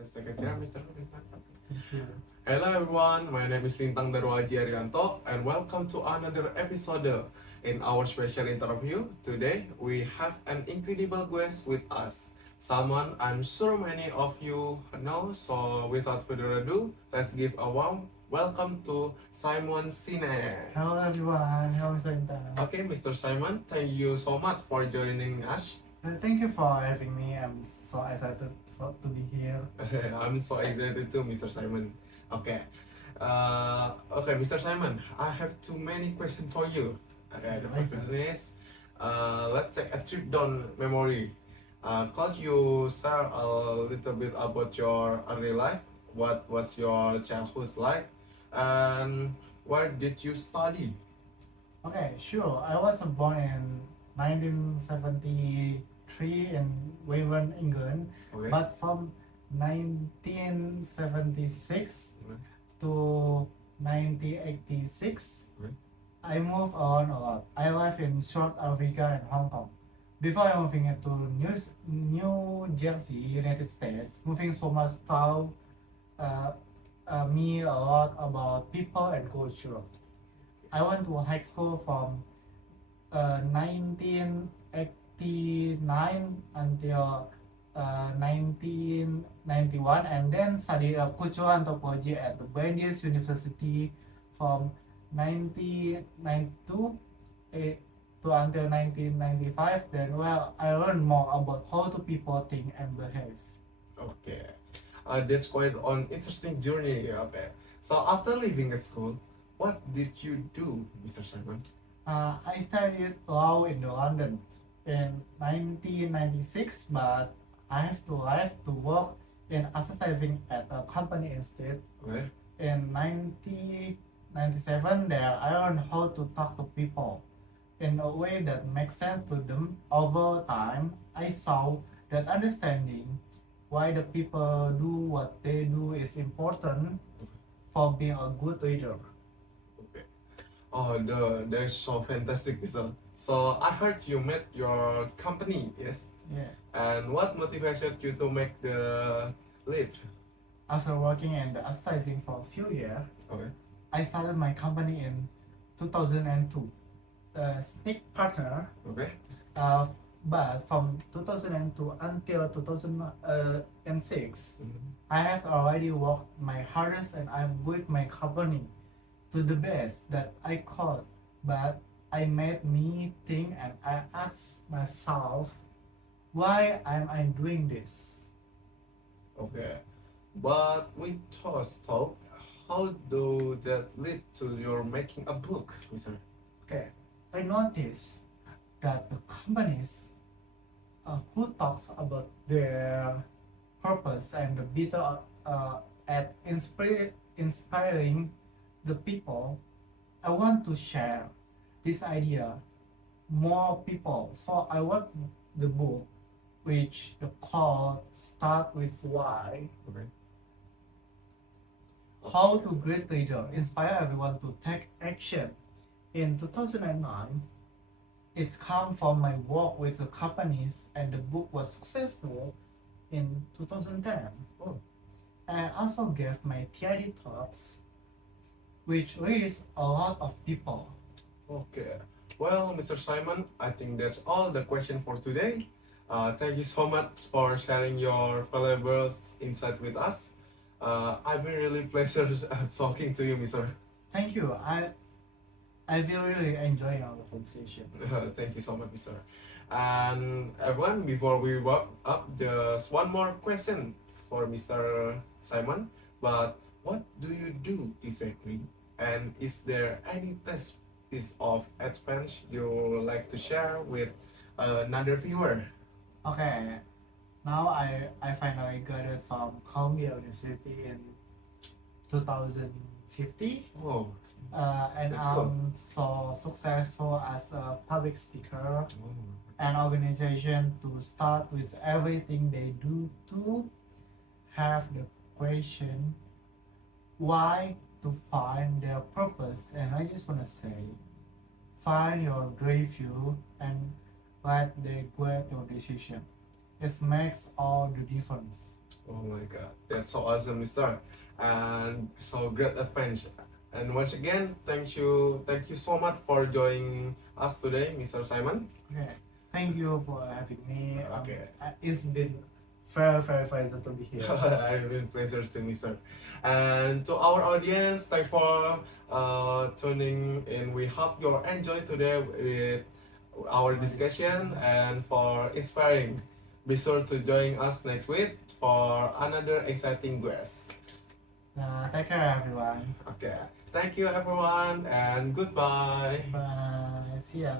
Let's take a chair, Mr. Thank you. Hello everyone, my name is Lintang Darwaji Arianto and welcome to another episode in our special interview. Today we have an incredible guest with us, someone I'm sure many of you know. So without further ado, let's give a warm welcome to Simon Sine. Hello everyone. Hello Mr. Intan. Okay, Mr. Simon, thank you so much for joining us. Thank you for having me. I'm so excited to be here. I'm so excited too, Mr. Simon. Okay. Okay, Mr. Simon, I have too many questions for you. Okay, the first one is, let's take a trip down memory. Could you share a little bit about your early life? What was your childhood like? And where did you study? Okay, sure. I was born in 1973 in Weyburn, England, Okay. but from 1976 Okay. to 1986, Okay. I moved on a lot. I lived in South Africa and Hong Kong. Before moving into New Jersey, United States, moving so much taught uh, me a lot about people and culture. I went to high school from 1989 until 1991, and then studied cultural anthropology at the Brandeis University from 1992 to until 1995. Then, well, I learned more about how do people think and behave. Okay. That's quite an interesting journey. Okay. So after leaving the school, what did you do, Mr. Simon? I studied law in London in 1996, but I have to leave to work in advertising at a company instead. Okay. In 1997, there I learned how to talk to people in a way that makes sense to them. Over time, I saw that understanding why the people do what they do is important for being a good leader. Okay. Oh, that's so fantastic, Mr. So I heard you met your company, yes? Yeah. And what motivated you to make the leap? After working in the advertising for a few years, Okay. I started my company in 2002. Sneak partner, Okay. but from 2002 until 2006, Mhm. I have already worked my hardest and I built my company to the best that I could. But I made me think and I asked myself, why am I doing this? Okay. But we just talk. How do that lead to your making a book, Mr.? Okay, I noticed that the companies who talks about their purpose and the better at inspiring the people, I want to share this idea more people. So I wrote the book, which the call start with why. Okay. How to great leader inspire everyone to take action. In 2009, it's come from my work with the companies, and the book was successful in 2010. Oh. I also gave my TID talks, which reached a lot of people. Okay. Well, Mr. Simon, I think that's all the question for today. Thank you so much for sharing your valuable insight with us. I've been really pleasure talking to you, Mr. Thank you. I will really enjoy our conversation. Thank you so much, Mr. And everyone, before we wrap up, there's one more question for Mr. Simon. But what do you do exactly? And is there any test piece of advice you would like to share with another viewer? Okay, now I finally graduated from Columbia University in 2050. Oh, And That's I'm cool. so successful as a public speaker. oh, An organization to start with everything they do to have the question why to find their purpose. And I just want to say, find your great view and let they guide your decision. It makes all the difference. Oh my God, that's so awesome, Mister, and so great adventure. And once again, thank you so much for joining us today, Mr. Simon. Okay. Thank you for having me. Okay. It's been very pleasure to be here. I've been pleasure to Mister. And to our audience, thanks for tuning in. We hope you enjoy today with our discussion and for inspiring. Be sure to join us next week for another exciting guest. Take care, everyone. Okay. Thank you everyone and goodbye. Bye. See ya.